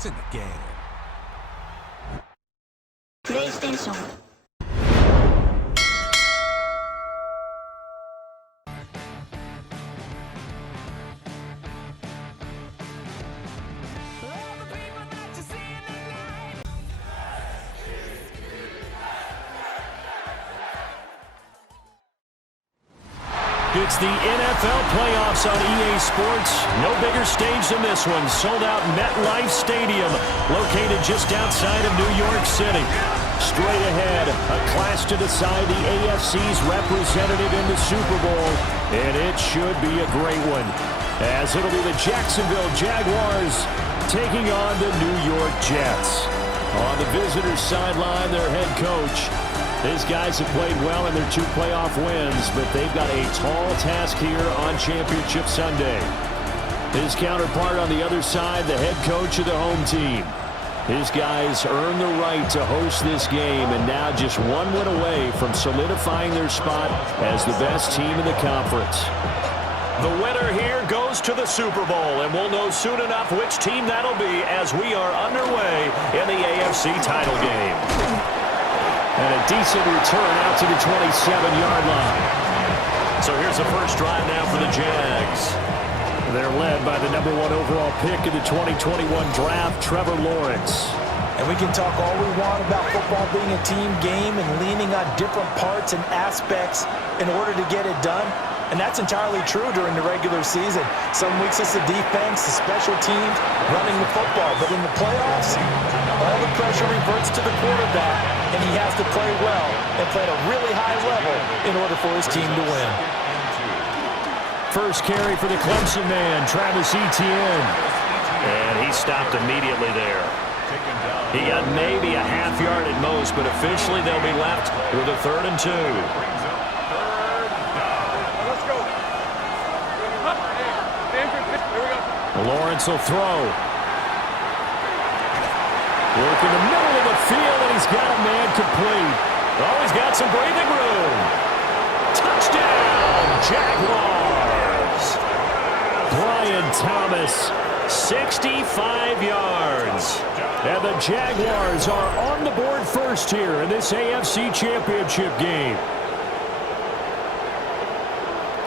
to the game. PlayStation. It's the NFL playoffs on EA Sports. No bigger stage than this one. Sold out MetLife Stadium, located just outside of New York City. Straight ahead, a clash to decide the AFC's representative in the Super Bowl, and it should be a great one, as it'll be the Jacksonville Jaguars taking on the New York Jets. On the visitors' sideline, their head coach. These guys have played well in their 2 playoff wins, but they've got a tall task here on Championship Sunday. His counterpart on the other side, the head coach of the home team. His guys earned the right to host this game, and now just 1 win away from solidifying their spot as the best team in the conference. The winner here goes to the Super Bowl, and we'll know soon enough which team that'll be as we are underway in the AFC title game. And a decent return out to the 27-yard line. So here's the first drive now for the Jags. They're led by the #1 overall pick in the 2021 draft, Trevor Lawrence. And we can talk all we want about football being a team game and leaning on different parts and aspects in order to get it done. And that's entirely true during the regular season. Some weeks it's the defense, the special teams, running the football. But in the playoffs, all the pressure reverts to the quarterback, and he has to play well and play at a really high level in order for his team to win. First carry for the Clemson man, Travis Etienne. And he stopped immediately there. He got maybe a half yard at most, but officially they'll be left with a 3rd and 2. Lawrence will throw. Work in the middle of the field, and he's got a man complete. Oh, he's got some breathing room. Touchdown, Jaguars. Brian Thomas, 65 yards. And the Jaguars are on the board first here in this AFC Championship game.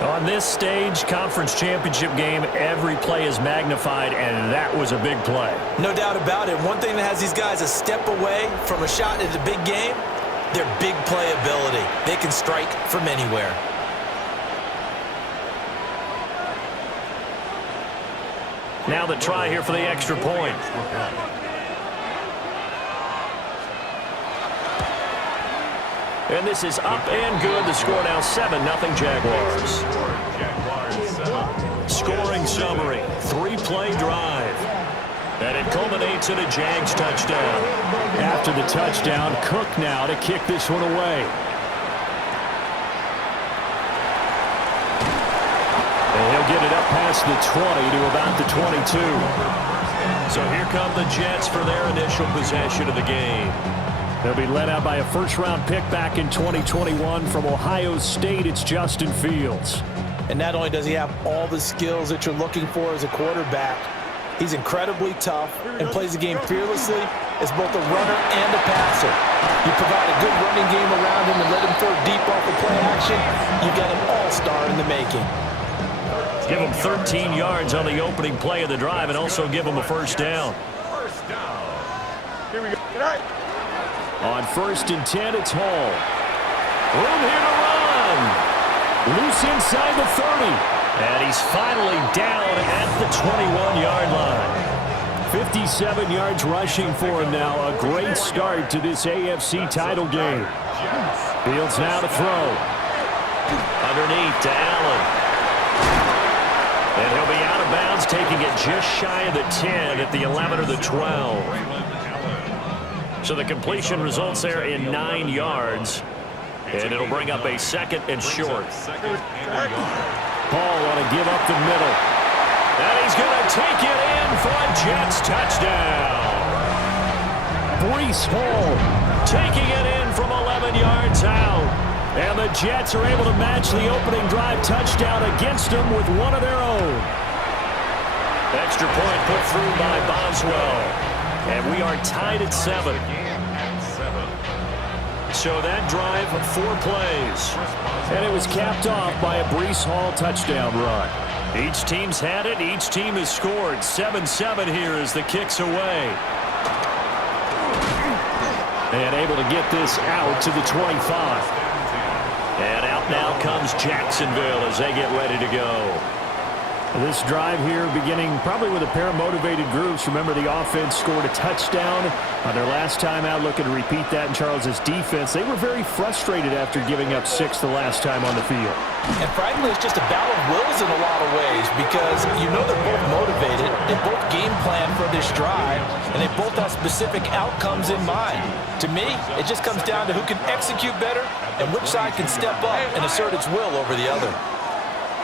On this stage, conference championship game, every play is magnified, and that was a big play. No doubt about it. One thing that has these guys a step away from a shot at the big game, their big play ability. They can strike from anywhere. Now the try here for the extra point. And this is up and good. The score now 7-0 Jaguars. Scoring summary, 3-play drive. And it culminates in a Jags touchdown. After the touchdown, Cook now to kick this one away. And he'll get it up past the 20 to about the 22. So here come the Jets for their initial possession of the game. They'll be led out by a first-round pick back in 2021 from Ohio State. It's Justin Fields. And not only does he have all the skills that you're looking for as a quarterback, he's incredibly tough and plays the game fearlessly as both a runner and a passer. You provide a good running game around him and let him throw deep off the play action, you've got an all-star in the making. Give him 13 yards on the opening play of the drive and also give him a first down. Here we go. All right. On 1st and 10, it's Hall. Room here to run. Loose inside the 30. And he's finally down at the 21-yard line. 57 yards rushing for him now. A great start to this AFC title game. Fields now to throw. Underneath to Allen. And he'll be out of bounds, taking it just shy of the 10 at the 11 or the 12. So the completion results there in 9 yards. And it'll bring up a 2nd and short. Paul want to give up the middle. And he's going to take it in for a Jets touchdown. Breece Hall taking it in from 11 yards out. And the Jets are able to match the opening drive touchdown against them with one of their own. Extra point put through by Boswell. And we are tied at 7. So that drive, 4 plays. And it was capped off by a Breece Hall touchdown run. Each team's had it. Each team has scored. 7-7 here as the kick's away. And able to get this out to the 25. And out now comes Jacksonville as they get ready to go. This drive here beginning probably with a pair of motivated groups. Remember, the offense scored a touchdown on their last time out, looking to repeat that in Charles's defense. They were very frustrated after giving up 6 the last time on the field. And frankly, it's just a battle of wills in a lot of ways because you know they're both motivated. They both game plan for this drive, and they both have specific outcomes in mind. To me, it just comes down to who can execute better and which side can step up and assert its will over the other.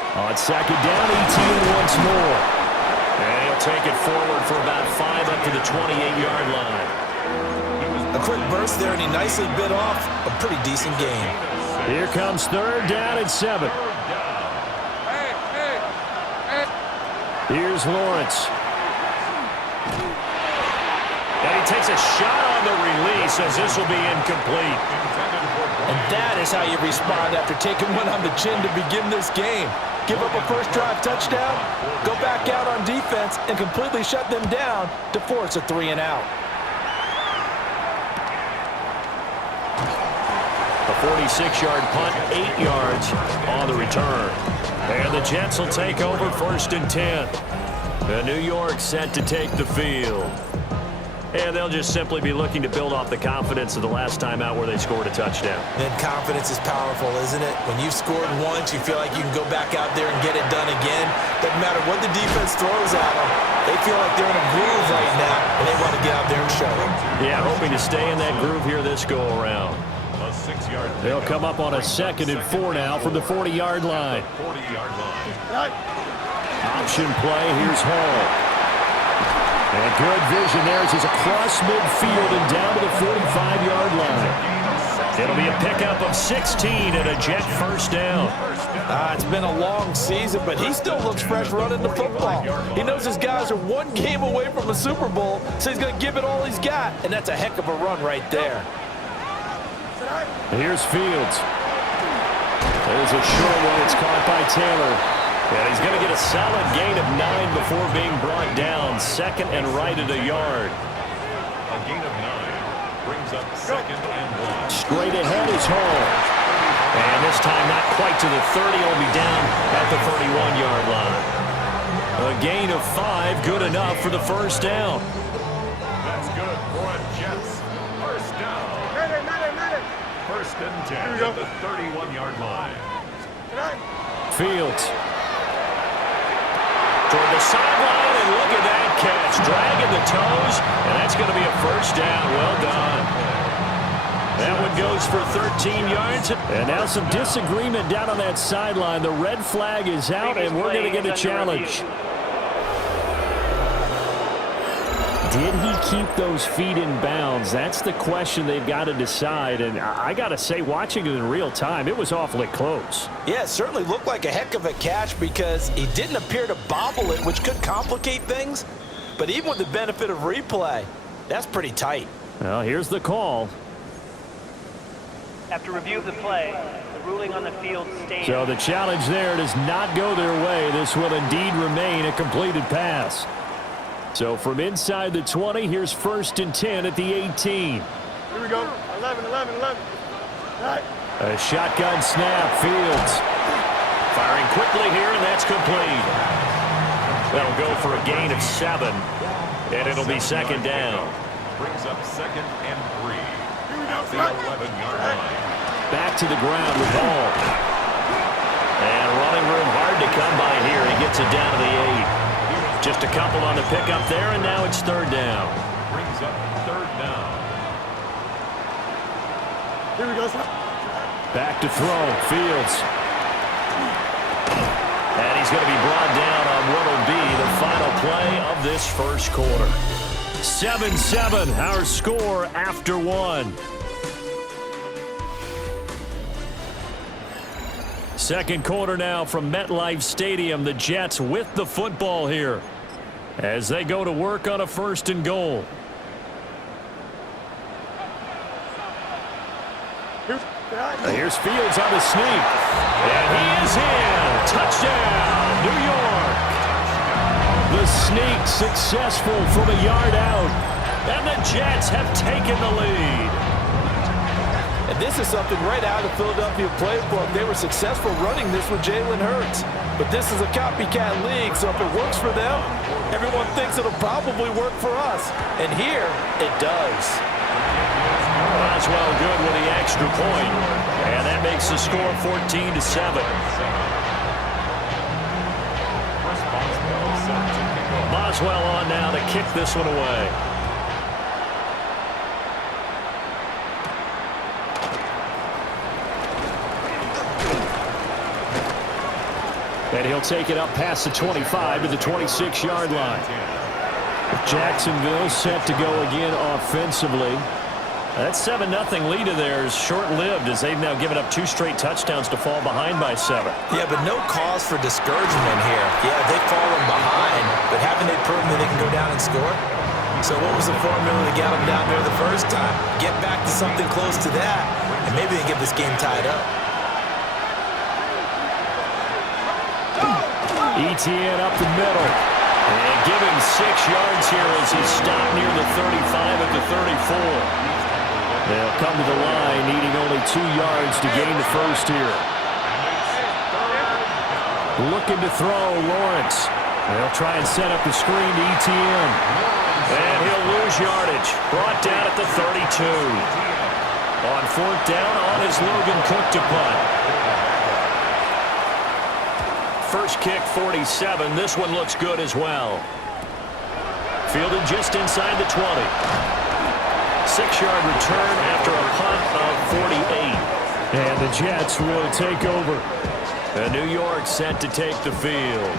On second down, 18 once more. And he'll take it forward for about 5 up to the 28-yard line. A quick burst there, and he nicely bit off a pretty decent game. Here comes third down and 7. Here's Lawrence. And he takes a shot on the release as this will be incomplete. And that is how you respond after taking one on the chin to begin this game. Give up a first drive touchdown, go back out on defense, and completely shut them down to force a 3-and-out. A 46-yard punt, 8 yards on the return. And the Jets will take over first and 10. And New York set to take the field. And they'll just simply be looking to build off the confidence of the last time out where they scored a touchdown. And confidence is powerful, isn't it? When you've scored once, you feel like you can go back out there and get it done again. Doesn't matter what the defense throws at them. They feel like they're in a groove right now, and they want to get out there and show it. Yeah, hoping to stay in that groove here this go-around. They'll come up on a 2nd and 4 now from the 40-yard line. Option play, here's Hall. And good vision there as he's across midfield and down to the 45-yard line. It'll be a pickup of 16 and a Jet first down. It's been a long season, but he still looks fresh running the football. He knows his guys are one game away from a Super Bowl, so he's going to give it all he's got, and that's a heck of a run right there. Here's Fields. There's a short one. It's caught by Taylor. And he's going to get a solid gain of 9 before being brought down. 2nd and right at a yard. A gain of 9 brings up 2nd and 1. Straight ahead is Hall. And this time not quite to the 30. He'll be down at the 31-yard line. A gain of 5, good enough for the first down. That's good for a Jets. First down. First and 10 at the 31-yard line. Fields. Toward the sideline, and look at that catch. Dragging the toes, and that's going to be a first down. Well done. That one goes for 13 yards. And now some disagreement down on that sideline. The red flag is out, and we're going to get a challenge. Did he keep those feet in bounds? That's the question they've got to decide. And I got to say, watching it in real time, it was awfully close. Yeah, it certainly looked like a heck of a catch because he didn't appear to bobble it, which could complicate things. But even with the benefit of replay, that's pretty tight. Well, here's the call. After review of the play, the ruling on the field stands. So the challenge there does not go their way. This will indeed remain a completed pass. So from inside the 20, here's 1st and 10 at the 18. Here we go. 11. Right. A shotgun snap. Fields firing quickly here, and that's complete. That'll go for a gain of 7, and it'll be 2nd down. Brings up 2nd and 3 at the 11-yard line. Back to the ground with Hall. And running room hard to come by here. He gets it down to the 8. Just a couple on the pickup there, and now it's 3rd down. Brings up 3rd down. Here we go. Back to throw. Fields. And he's going to be brought down on what will be the final play of this first quarter. 7-7, our score after 1. Second quarter now from MetLife Stadium. The Jets with the football here as they go to work on a 1st and goal. Here's Fields on the sneak. And he is in. Touchdown, New York. The sneak successful from a yard out. And the Jets have taken the lead. And this is something right out of the Philadelphia playbook. They were successful running this with Jalen Hurts. But this is a copycat league, so if it works for them, everyone thinks it'll probably work for us. And here, it does. Boswell good with the extra point. And that makes the score 14-7. Boswell on now to kick this one away. And he'll take it up past the 25 to the 26-yard line. Jacksonville set to go again offensively. That 7-0 lead of theirs short-lived as they've now given up 2 straight touchdowns to fall behind by 7. Yeah, but no cause for discouragement here. Yeah, they've fallen behind, but haven't they proven that they can go down and score? So what was the formula that got them down there the first time? Get back to something close to that, and maybe they get this game tied up. Etienne up the middle. And give him 6 yards here as he's stopped near the 35 at the 34. They'll come to the line needing only 2 yards to gain the first here. Looking to throw, Lawrence. They'll try and set up the screen to Etienne. And he'll lose yardage. Brought down at the 32. On 4th down on his Logan Cook to punt. First kick, 47. This one looks good as well. Fielded just inside the 20. 6-yard return after a punt of 48. And the Jets will take over. And New York set to take the field.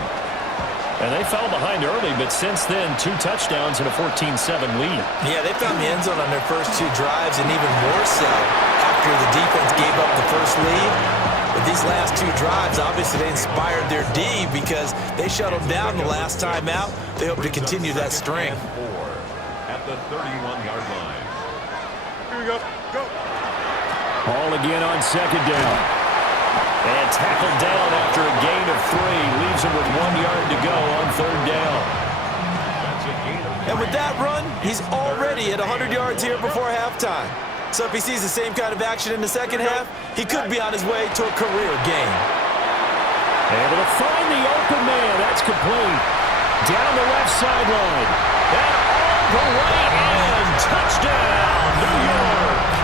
And they fell behind early, but since then, 2 touchdowns and a 14-7 lead. Yeah, they found the end zone on their first 2 drives, and even more so after the defense gave up the first lead. But these last 2 drives, obviously they inspired their D because they shut them down the last time out. They hope to continue that string. At the 31-yard line. Here we go. Go. Ball again on 2nd down. And tackled down after a gain of 3. Leaves him with 1 yard to go on 3rd down. And with that run, he's already at 100 yards here before halftime. So if he sees the same kind of action in the second half, he could be on his way to a career game. Able to find the open man. That's complete. Down the left sideline. And all the way in. Touchdown, New York.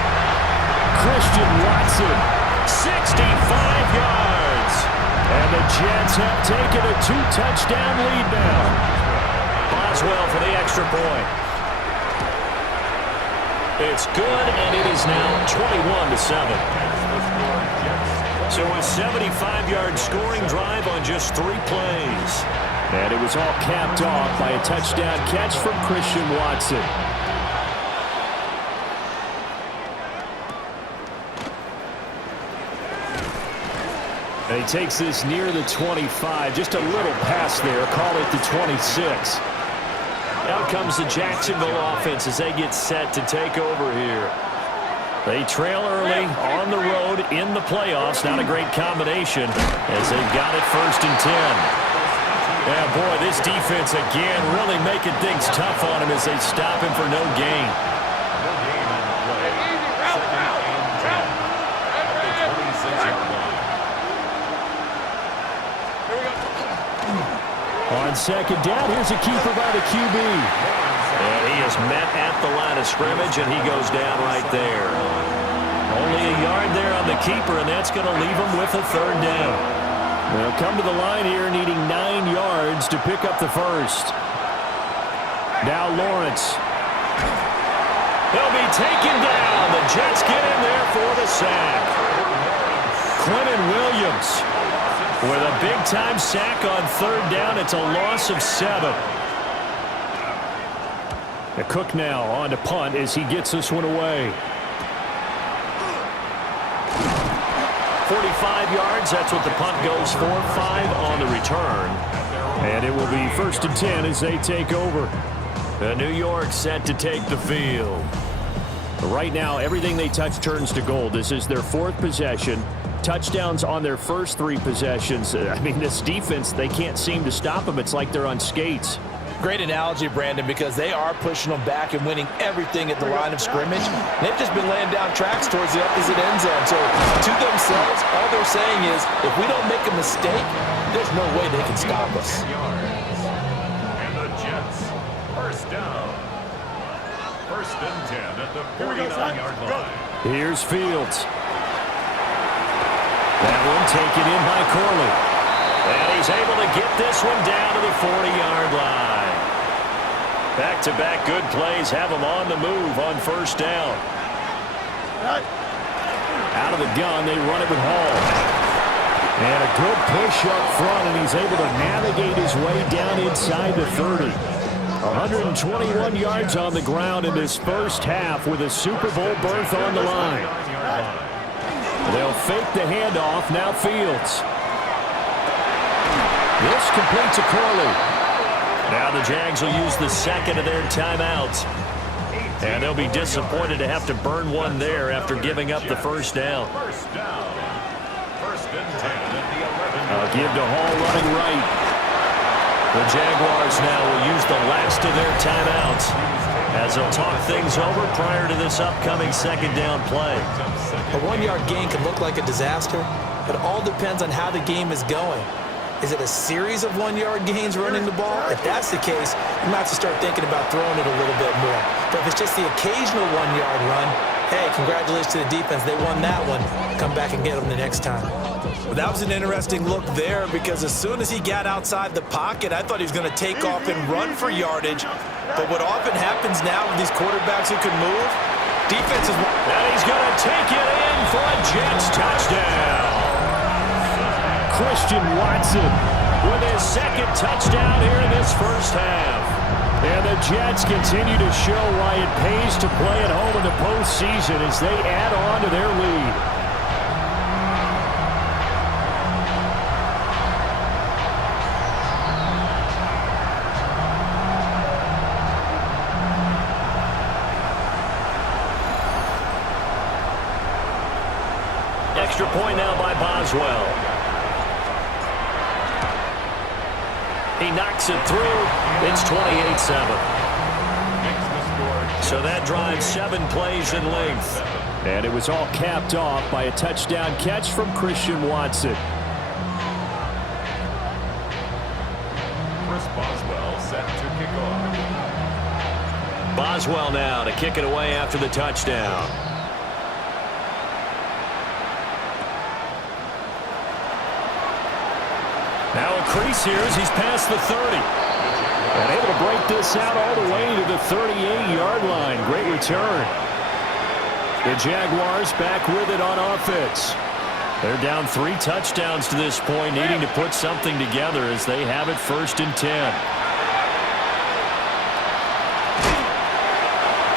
Christian Watson, 65 yards. And the Jets have taken a 2-touchdown lead now. Boswell for the extra point. It's good, and it is now 21-7. So a 75-yard scoring drive on just 3 plays. And it was all capped off by a touchdown catch from Christian Watson. And he takes this near the 25. Just a little pass there. Call it the 26. Out comes the Jacksonville offense as they get set to take over here. They trail early on the road in the playoffs. Not a great combination as they've got it 1st and 10. Yeah, boy, this defense again really making things tough on him as they stop him for no gain. On 2nd down, here's a keeper by the QB. And he is met at the line of scrimmage, and he goes down right there. Only a yard there on the keeper, and that's going to leave him with a 3rd down. They'll come to the line here needing 9 yards to pick up the first. Now Lawrence. He'll be taken down. The Jets get in there for the sack. Quentin Williams with a big-time sack on 3rd down. It's a loss of 7. The Cook now on to punt as he gets this one away. 45 yards, that's what the punt goes for. 5 on the return. And it will be 1st and 10 as they take over. New York set to take the field. Right now, everything they touch turns to gold. This is their 4th possession. Touchdowns on their first 3 possessions. I mean, this defense, they can't seem to stop them. It's like they're on skates. Great analogy, Brandon, because they are pushing them back and winning everything at the line of scrimmage. They've just been laying down tracks towards the opposite end zone. So to themselves, all they're saying is, if we don't make a mistake, there's no way they can stop us. And the Jets, first down. 1st and 10 at the 49-yard line. Here's Fields. That one taken in by Corley. And he's able to get this one down to the 40-yard line. Back-to-back good plays have him on the move on 1st down. Out of the gun, they run it with Hall. And a good push up front, and he's able to navigate his way down inside the 30. 121 yards on the ground in this first half with a Super Bowl berth on the line. They'll fake the handoff. Now Fields. This complete to Corley. Now the Jags will use the 2nd of their timeouts. And they'll be disappointed to have to burn one there after giving up the 1st down. 1st down. 1st and 10 at the 11. I'll give to Hall running right. The Jaguars now will use the last of their timeouts as they'll talk things over prior to this upcoming 2nd down play. A 1-yard gain can look like a disaster, but it all depends on how the game is going. Is it a series of 1-yard gains running the ball? If that's the case, you might have to start thinking about throwing it a little bit more. But if it's just the occasional 1-yard run, hey, congratulations to the defense. They won that one. Come back and get them the next time. Well, that was an interesting look there because as soon as he got outside the pocket, I thought he was going to take off and run for yardage. But what often happens now with these quarterbacks who can move, defenses... And he's going to take it in for a Jets touchdown. Christian Watson with his 2nd touchdown here in this first half. And the Jets continue to show why it pays to play at home in the postseason as they add on to their lead. Extra point now by Boswell. He knocks it through. It's 28-7. So that drives 7 plays in length. And it was all capped off by a touchdown catch from Christian Watson. Chris Boswell set to kick off. Boswell now to kick it away after the touchdown. Now a crease here as he's past the 30. And able to break this out all the way to the 38-yard line. Great return. The Jaguars back with it on offense. They're down 3 touchdowns to this point, needing to put something together as they have it 1st and 10.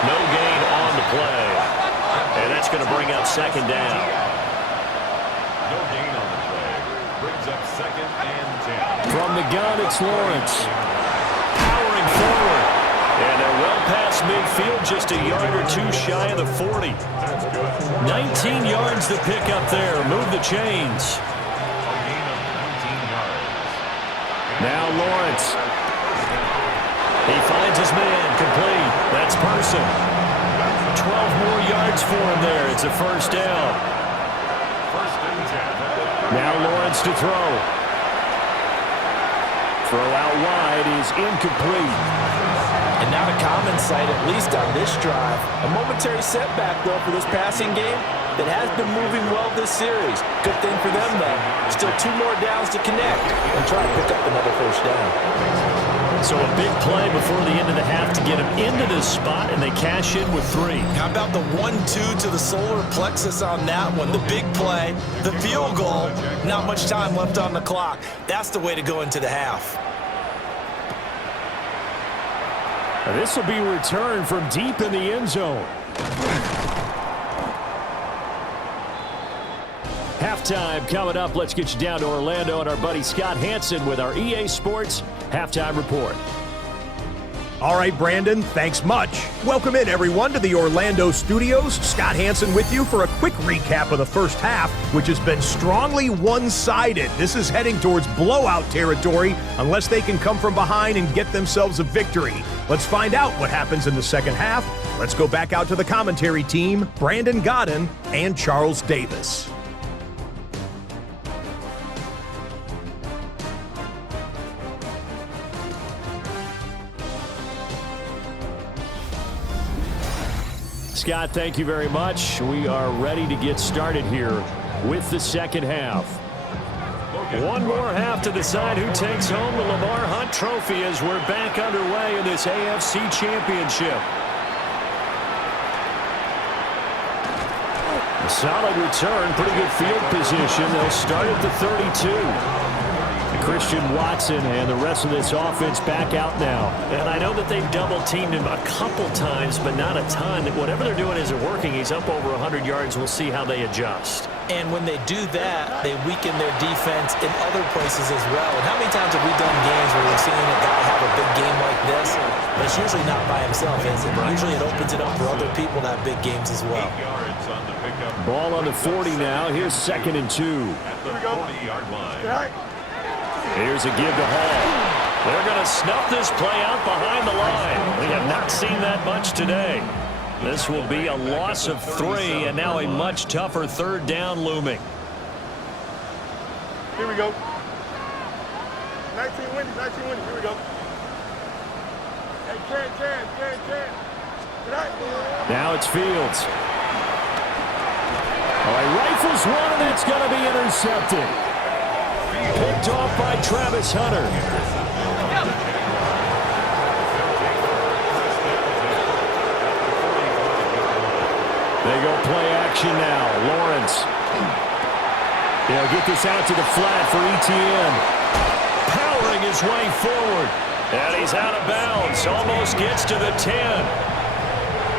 No gain on the play. And that's going to bring up 2nd down. No gain on the play. Brings up 2nd and 10. From the gun, it's Lawrence. Powering forward. And they're well past midfield, just a yard or 2 shy of the 40. 19 yards to pick up there. Move the chains. Now Lawrence. He finds his man complete. That's Person. 12 more yards for him there. It's a 1st down. Now Lawrence to throw. Throw out wide is incomplete. And not a common sight, at least on this drive. A momentary setback, though, for this passing game that has been moving well this series. Good thing for them, though. Still 2 more downs to connect and try to pick up another 1st down. So a big play before the end of the half to get them into this spot, and they cash in with 3. How about the 1-2 to the solar plexus on that one? The big play, the field goal, not much time left on the clock. That's the way to go into the half. This will be returned from deep in the end zone. Halftime coming up. Let's get you down to Orlando and our buddy Scott Hansen with our EA Sports Halftime Report. All right, Brandon, thanks much. Welcome in, everyone, to the Orlando studios. Scott Hansen with you for a quick recap of the first half, which has been strongly one-sided. This is heading towards blowout territory unless they can come from behind and get themselves a victory. Let's find out what happens in the second half. Let's go back out to the commentary team, Brandon Godden and Charles Davis. Scott, thank you very much. We are ready to get started here with the second half. One more half to decide who takes home the Lamar Hunt Trophy as we're back underway in this AFC Championship. A solid return, pretty good field position. They'll start at the 32. Christian Watson and the rest of this offense back out now. And I know that they've double-teamed him a couple times, but not a ton. Whatever they're doing isn't working. He's up over 100 yards. We'll see how they adjust. And when they do that, they weaken their defense in other places as well. And how many times have we done games where we've seen a guy have a big game like this? But it's usually not by himself, is it? Usually it opens it up for other people to have big games as well. Ball on the 40 now. Here's 2nd and 2. At the 40-yard line. Here's a give to Hall. They're going to snuff this play out behind the line. We have not seen that much today. This will be a loss of 3, and now a much tougher 3rd down looming. Here we go. 19 winning. Here we go. Hey, can. Now it's Fields. Oh, he rifles one, and that's going to be intercepted. Picked off by Travis Hunter. They go play action now. Lawrence. They'll get this out to the flat for Etienne. Powering his way forward. And he's out of bounds. Almost gets to the 10.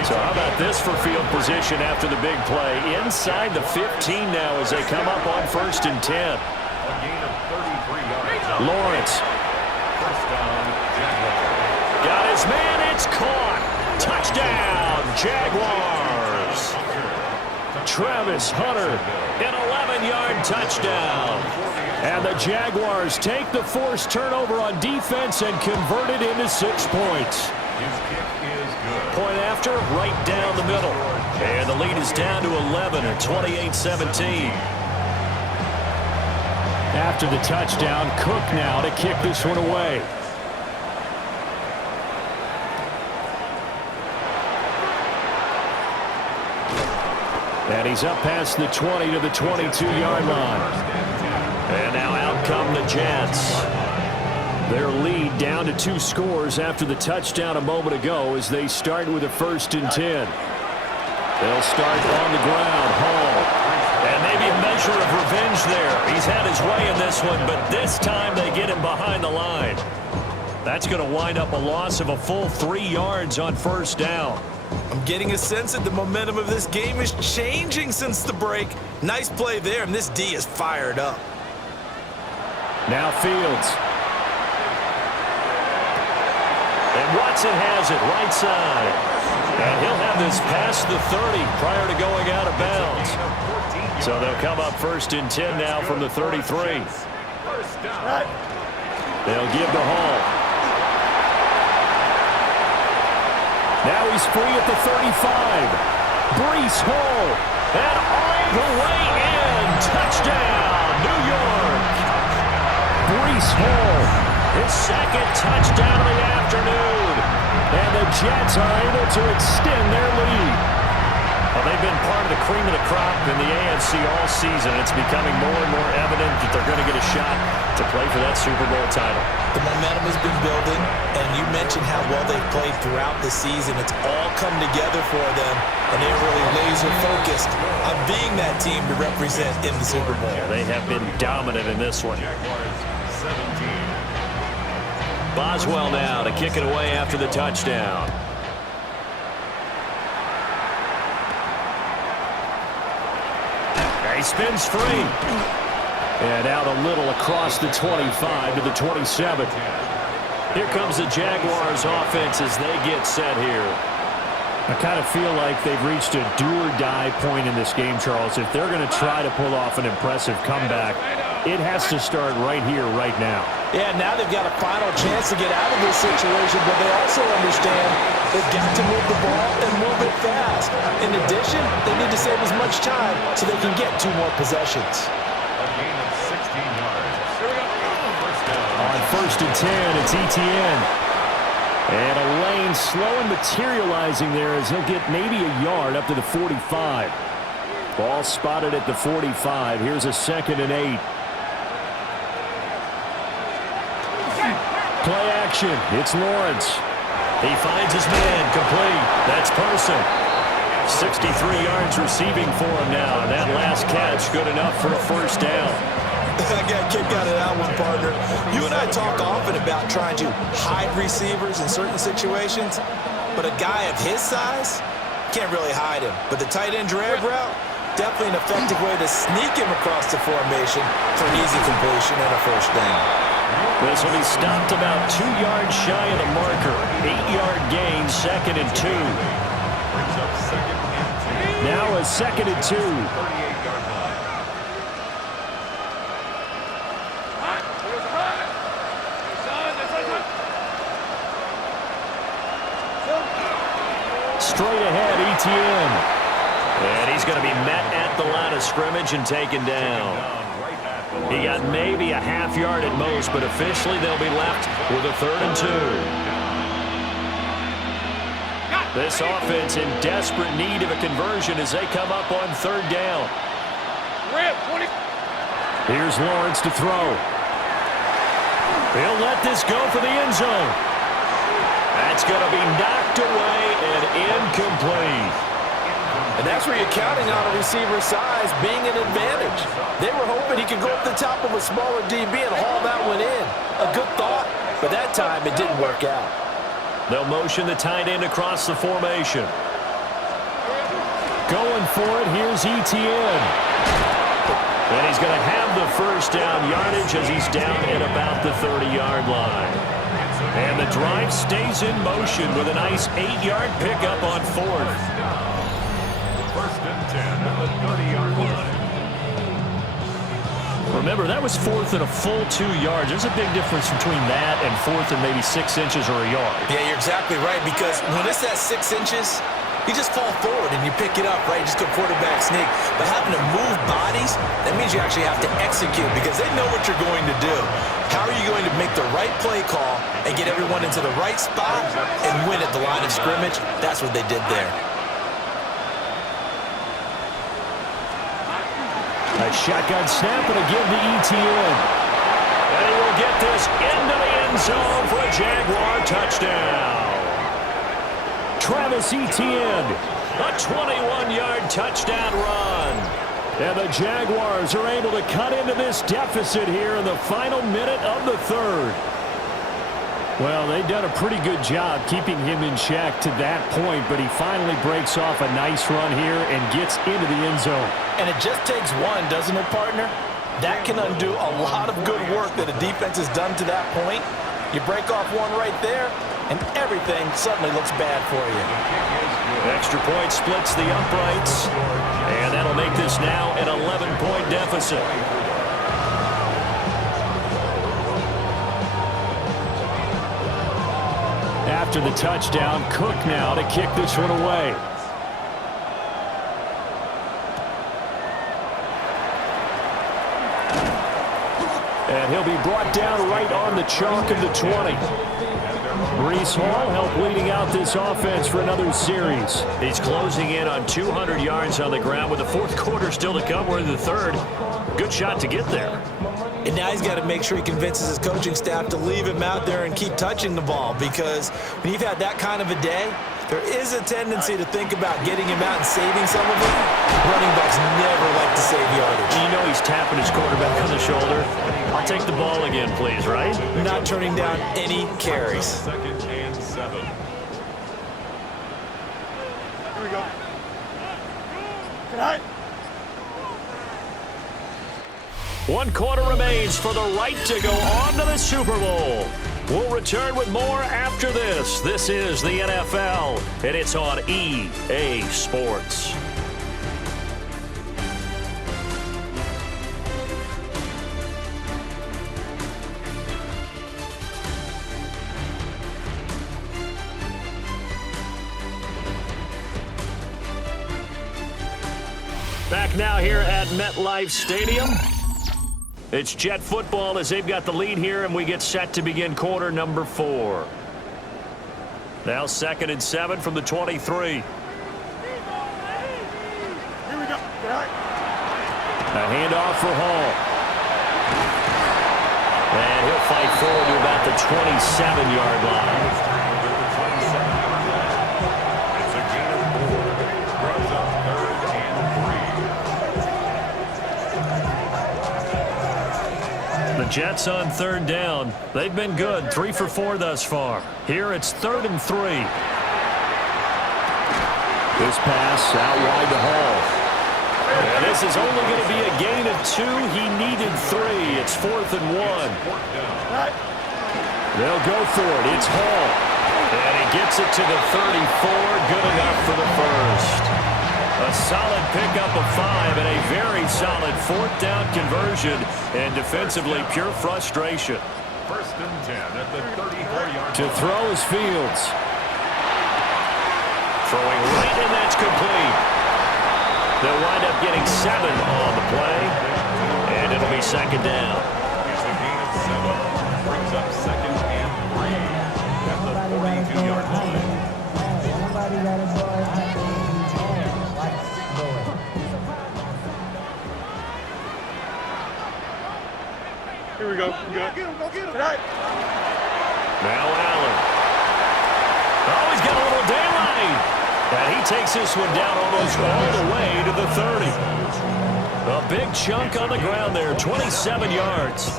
So how about this for field position after the big play? Inside the 15 now as they come up on 1st and 10. Lawrence. Got his man. It's caught. Touchdown, Jaguars. Travis Hunter, an 11-yard touchdown. And the Jaguars take the forced turnover on defense and convert it into 6 points. Point after, right down the middle. And the lead is down to 11 at 28-17. After the touchdown, Cook now to kick this one away. And he's up past the 20 to the 22-yard line. And now out come the Jets. Their lead down to 2 scores after the touchdown a moment ago as they start with a 1st and 10. They'll start on the ground. Hall. And maybe a measure of revenge there. He's had his way in this one, but this time they get him behind the line. That's going to wind up a loss of a full 3 yards on 1st down. I'm getting a sense that the momentum of this game is changing since the break. Nice play there, and this D is fired up. Now Fields. And Watson has it right side. And he'll have this past the 30 prior to going out of bounds. So they'll come up 1st and 10 now from the 33. They'll give to Hall. Now he's free at the 35. Breece Hall. And all the way in. Touchdown, New York. Breece Hall. His 2nd touchdown of the afternoon. And the Jets are able to extend their lead. Well, they've been part of the cream of the crop in the AFC all season. It's becoming more and more evident that they're going to get a shot to play for that Super Bowl title. The momentum has been building, and you mentioned how well they've played throughout the season. It's all come together for them, and they're really laser-focused on being that team to represent in the Super Bowl. Yeah, they have been dominant in this one. Boswell now to kick it away after the touchdown. He spins free. And out a little across the 25 to the 27. Here comes the Jaguars offense as they get set here. I kind of feel like they've reached a do-or-die point in this game, Charles. If they're going to try to pull off an impressive comeback, it has to start right here, right now. Yeah, now they've got a final chance to get out of this situation, but they also understand they've got to move the ball and move it fast. In addition, they need to save as much time so they can get 2 more possessions. A gain of 16 yards. First down. On 1st and 10, it's Etienne. And a lane slow and materializing there as he'll get maybe a yard up to the 45. Ball spotted at the 45. Here's a 2nd and 8. Play action. It's Lawrence. He finds his man. Complete. That's Person. 63 yards receiving for him now. And that last catch good enough for a first down. I got a kick out of that one, partner. You and I talk often about trying to hide receivers in certain situations, but a guy of his size can't really hide him. But the tight end drag route, definitely an effective way to sneak him across the formation for an easy completion and a first down. This will be stopped about 2 yards shy of the marker. 8-yard gain, 2nd and 2. Brings up 2nd and 2. Now a 2nd and 2. 38-yard line. Straight ahead, Etienne. And he's going to be met at the line of scrimmage and taken down. He got maybe a half yard at most, but officially they'll be left with a 3rd and 2. This offense in desperate need of a conversion as they come up on 3rd down. Here's Lawrence to throw. He'll let this go for the end zone. That's going to be knocked away and incomplete. And that's where you're counting on a receiver's size being an advantage. They were hoping he could go up the top of a smaller DB and haul that one in. A good thought, but that time it didn't work out. They'll motion the tight end across the formation. Going for it, here's Etienne. And he's going to have the first down yardage as he's down at about the 30-yard line. And the drive stays in motion with a nice 8-yard pickup on 4th. 1st and 10 at the 30-yard line. Remember, that was 4th and a full 2 yards. There's a big difference between that and 4th and maybe 6 inches or a yard. Yeah, you're exactly right, because when it's that 6 inches, you just fall forward and you pick it up, right? Just go quarterback sneak. But having to move bodies, that means you actually have to execute because they know what you're going to do. How are you going to make the right play call and get everyone into the right spot and win at the line of scrimmage? That's what they did there. A shotgun snap and again to Etienne. And he will get this into the end zone for a Jaguar touchdown. Travis Etienne, a 21-yard touchdown run. And the Jaguars are able to cut into this deficit here in the final minute of the 3rd. Well, they've done a pretty good job keeping him in check to that point, but he finally breaks off a nice run here and gets into the end zone. And it just takes one, doesn't it, partner? That can undo a lot of good work that a defense has done to that point. You break off one right there, and everything suddenly looks bad for you. Extra point splits the uprights, and that'll make this now an 11-point deficit. After the touchdown, Cook now to kick this one away. And he'll be brought down right on the chalk of the 20. Brees Hall helped leading out this offense for another series. He's closing in on 200 yards on the ground with the 4th quarter still to come. We're in the 3rd. Good shot to get there. And now he's got to make sure he convinces his coaching staff to leave him out there and keep touching the ball, because when you've had that kind of a day, there is a tendency to think about getting him out and saving some of it. Running backs never like to save yardage. You know he's tapping his quarterback on the shoulder. I'll take the ball again, please, right? Not turning down any carries. 2nd and 7. Here we go. Good night. 1 quarter remains for the right to go on to the Super Bowl. We'll return with more after this. This is the NFL, and it's on EA Sports. Back now here at MetLife Stadium. It's Jet football as they've got the lead here, and we get set to begin quarter number 4. Now 2nd and 7 from the 23. Here we go. A handoff for Hall. And he'll fight forward to about the 27-yard line. It's a gain of 4. Brings up 3rd and 3. The Jets on 3rd down. They've been good, 3 for 4 thus far. Here it's 3rd and 3. This pass out wide to Hall. And this is only going to be a gain of 2. He needed 3. It's 4th and 1. They'll go for it. It's Hall. And he gets it to the 34. Good enough for the first. A solid pickup of 5 and a very solid 4th down conversion. And defensively, pure frustration. 1st and 10 at the 34-yard To throw is Fields. Throwing right, and that's complete. They'll wind up getting 7 on the play. And it'll be 2nd down. It's a gain of 7. Brings up 2nd and 3 at the 42-yard line. Here we go. Go get him. Go get him. Tonight. Now Allen. Oh, he's got a little daylight. And he takes this one down almost all the way to the 30. A big chunk on the ground there, 27 yards.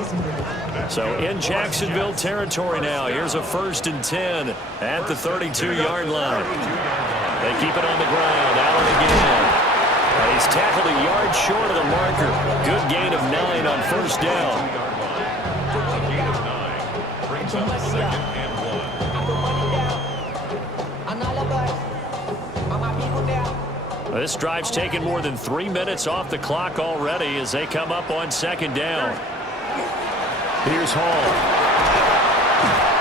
So in Jacksonville territory now. Here's a 1st and 10 at the 32-yard line. They keep it on the ground. Allen again. And he's tackled a yard short of the marker. Good gain of 9 on 1st down. Gain of 9. Brings up 2nd and 1. This drive's taken more than 3 minutes off the clock already as they come up on 2nd down. Here's Hall.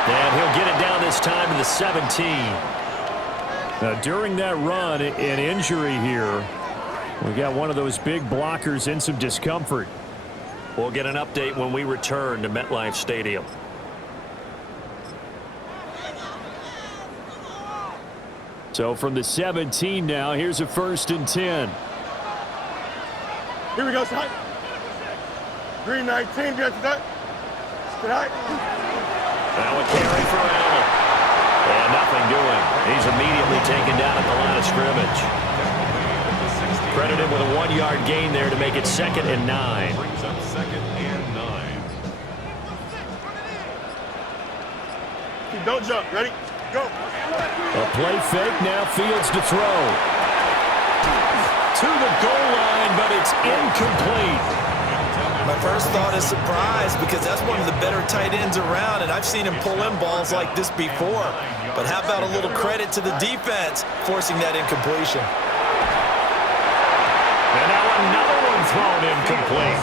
And he'll get it down this time to the 17. Now, during that run, an injury here. We got one of those big blockers in some discomfort. We'll get an update when we return to MetLife Stadium. So from the 17 now, here's a 1st and 10. Here we go, tonight. Green 19, get tonight. Tonight. Now a carry for Allen. And nothing doing. He's immediately taken down at the line of scrimmage. Credited with a 1-yard gain there to make it 2nd and 9. Brings up 2nd and 9. Don't jump. Ready? Go. A play fake, now Fields to throw. To the goal line, but it's incomplete. My first thought is surprise because that's one of the better tight ends around, and I've seen him pull in balls like this before. But how about a little credit to the defense forcing that incompletion? And now another one thrown incomplete.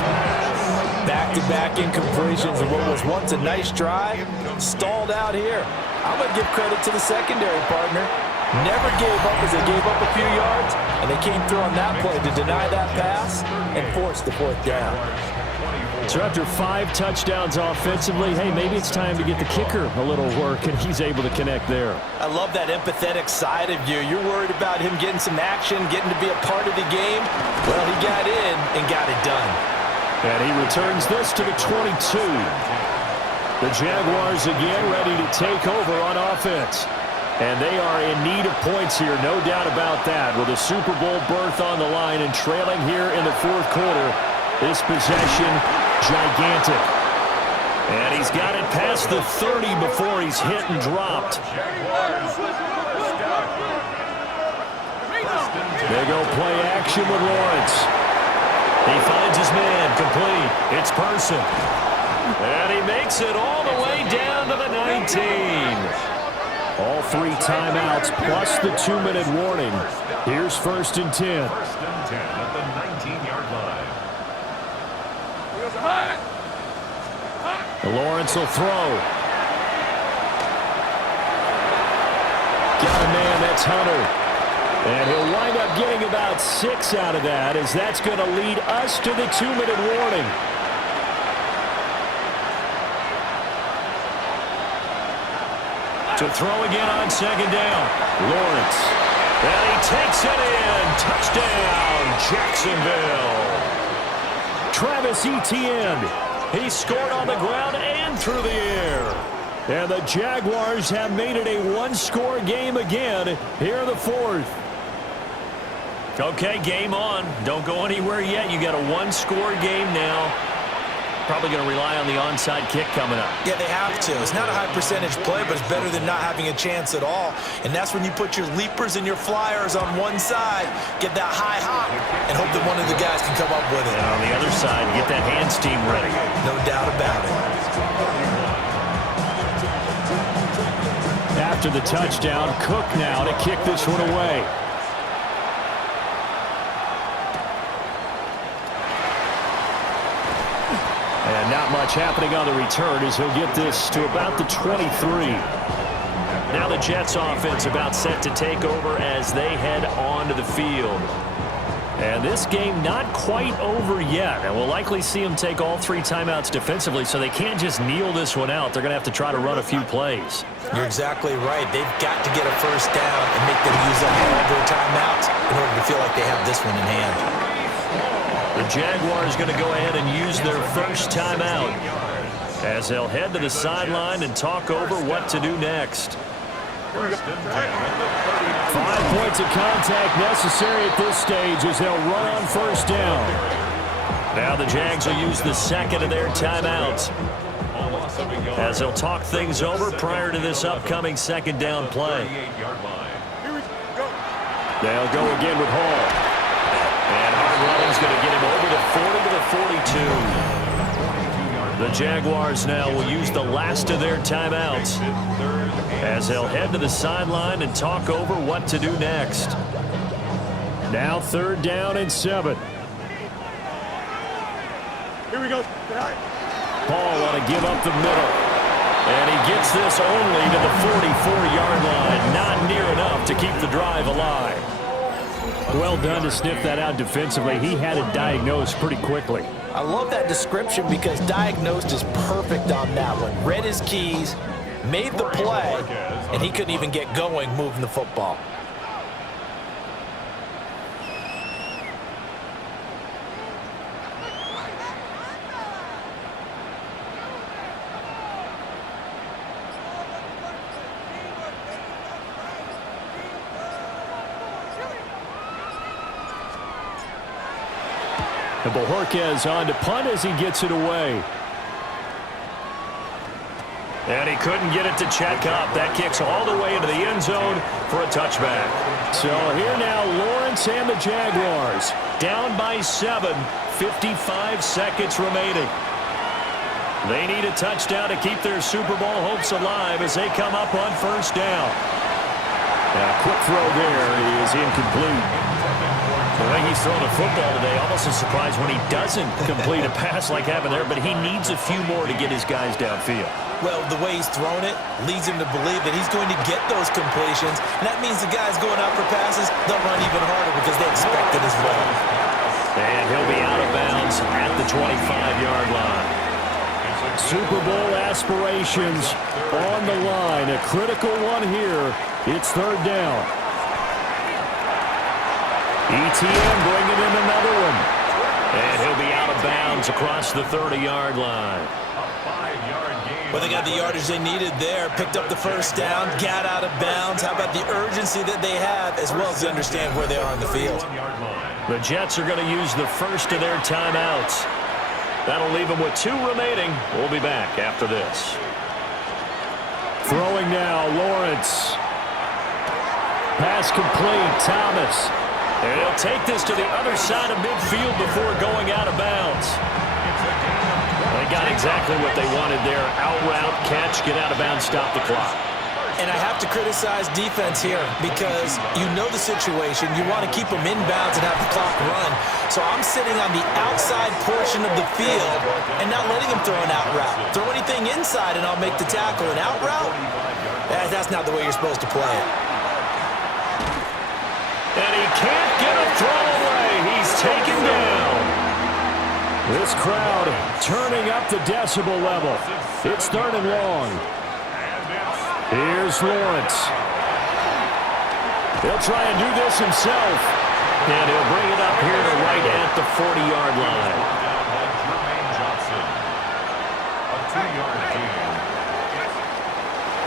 Back-to-back incompletions of what was once a nice drive, stalled out here. I'm going to give credit to the secondary partner. Never gave up as they gave up a few yards, and they came through on that play to deny that pass and force the 4th down. So after 5 touchdowns offensively, hey, maybe it's time to get the kicker a little work, and he's able to connect there. I love that empathetic side of you. You're worried about him getting some action, getting to be a part of the game. Well, he got in and got it done. And he returns this to the 22. The Jaguars again ready to take over on offense. And they are in need of points here, no doubt about that. With a Super Bowl berth on the line and trailing here in the 4th quarter, this possession gigantic. And he's got it past the 30 before he's hit and dropped. They go play action with Lawrence. He finds his man, complete. It's Person. And he makes it all the way down to the 19. All 3 timeouts plus the 2-minute warning. Here's 1st and 10. 1st and 10 at the 19-yard line. Lawrence will throw. Got a man, that's Hunter. And he'll wind up getting about 6 out of that, as that's going to lead us to the 2-minute warning. To throw again on 2nd down. Lawrence. And he takes it in. Touchdown, Jacksonville. Travis Etienne. He scored on the ground and through the air. And the Jaguars have made it a 1-score game again here in the 4th. Okay, game on. Don't go anywhere yet. You got a 1-score game now. Probably going to rely on the onside kick coming up. Yeah, they have to. It's not a high percentage play, but it's better than not having a chance at all. And that's when you put your leapers and your flyers on one side, get that high hop, and hope that one of the guys can come up with it. And on the other side, get that hands team ready. No doubt about it. After the touchdown, Cook now to kick this one away. And not much happening on the return as he'll get this to about the 23. Now the Jets offense about set to take over as they head onto the field. And this game not quite over yet. And we'll likely see them take all 3 timeouts defensively, so they can't just kneel this one out. They're going to have to try to run a few plays. You're exactly right. They've got to get a 1st down and make them use up all their timeouts in order to feel like they have this one in hand. The Jaguars going to go ahead and use their 1st timeout as they'll head to the sideline and talk over what to do next. 1st and 10 at the 5 points of contact necessary at this stage as they'll run on 1st down. Now the Jags will use the 2nd of their timeouts as they'll talk things over prior to this upcoming 2nd down play. They'll go again with Hall. And hard running's going to get him over the 40 to the 42. The Jaguars now will use the last of their timeouts as they'll head to the sideline and talk over what to do next. Now 3rd down and 7. Here we go. Paul want to give up the middle. And he gets this only to the 44-yard line. Not near enough to keep the drive alive. Well done to sniff that out defensively. He had it diagnosed pretty quickly. I love that description because diagnosed is perfect on that one. Read his keys, made the play, and he couldn't even get going moving the football. And Bojorquez on to punt as he gets it away. And he couldn't get it to check up. That kicks all the way into the end zone for a touchback. So here now, Lawrence and the Jaguars. Down by 7, 55 seconds remaining. They need a touchdown to keep their Super Bowl hopes alive as they come up on 1st down. And a quick throw there is incomplete. The way he's throwing the football today, almost a surprise when he doesn't complete a pass like happened there, but he needs a few more to get his guys downfield. Well, the way he's thrown it leads him to believe that he's going to get those completions, and that means the guys going out for passes, they'll run even harder because they expect it as well. And he'll be out of bounds at the 25-yard line. Super Bowl aspirations on the line. A critical one here. It's 3rd down. Etienne bringing in another one. And he'll be out of bounds across the 30-yard line. Well, they got the yardage they needed there, picked up the 1st down, got out of bounds. How about the urgency that they have, as well as they understand where they are on the field? The Jets are going to use the 1st of their timeouts. That'll leave them with 2 remaining. We'll be back after this. Throwing now, Lawrence. Pass complete, Thomas. And he'll take this to the other side of midfield before going out of bounds. They got exactly what they wanted there. Out route, catch, get out of bounds, stop the clock. And I have to criticize defense here because you know the situation. You want to keep them inbounds and have the clock run. So I'm sitting on the outside portion of the field and not letting him throw an out route. Throw anything inside and I'll make the tackle. An out route? That's not the way you're supposed to play it. And he can't get a throw away. He's taken down. This crowd turning up the decibel level. It's 3rd and long. Here's Lawrence. He'll try and do this himself. And he'll bring it up here to right at the 40-yard line.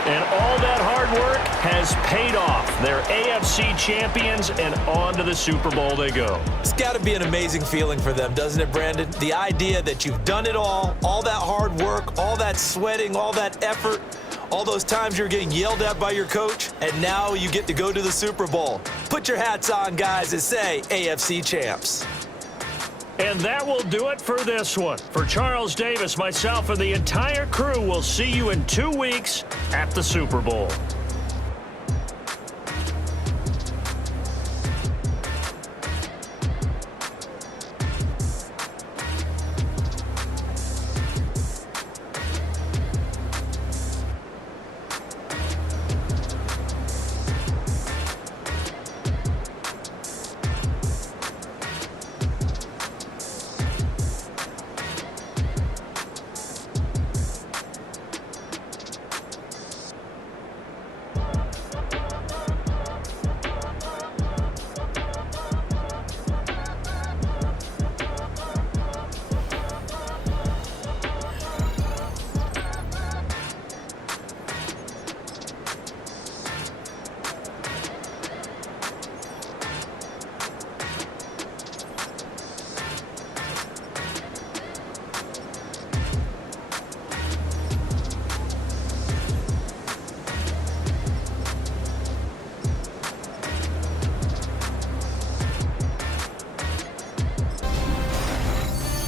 And all that hard work has paid off. They're AFC champions, and on to the Super Bowl they go. It's got to be an amazing feeling for them, doesn't it, Brandon? The idea that you've done it all that hard work, all that sweating, all that effort, all those times you're getting yelled at by your coach, and now you get to go to the Super Bowl. Put your hats on, guys, and say AFC champs. And that will do it for this one. For Charles Davis, myself, and the entire crew, we'll see you in 2 weeks at the Super Bowl.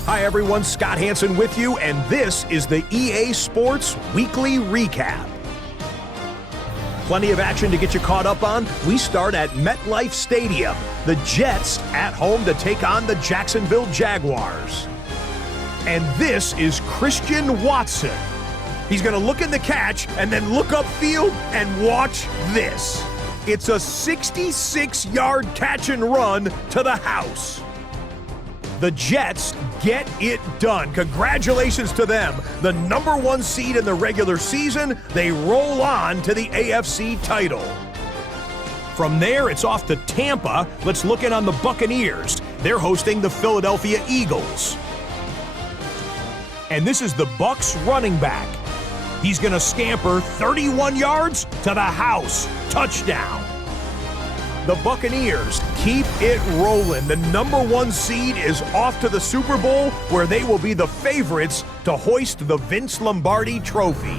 Hi everyone, Scott Hansen with you, and this is the EA Sports Weekly Recap. Plenty of action to get you caught up on. We start at MetLife Stadium. The Jets at home to take on the Jacksonville Jaguars. And this is Christian Watson. He's going to look in the catch and then look upfield and watch this. It's a 66-yard catch and run to the house. The Jets get it done. Congratulations to them. The #1 seed in the regular season, they roll on to the AFC title. From there, it's off to Tampa. Let's look in on the Buccaneers. They're hosting the Philadelphia Eagles. And this is the Bucs running back. He's going to scamper 31 yards to the house. Touchdown. The Buccaneers keep it rolling. The #1 seed is off to the Super Bowl, where they will be the favorites to hoist the Vince Lombardi Trophy.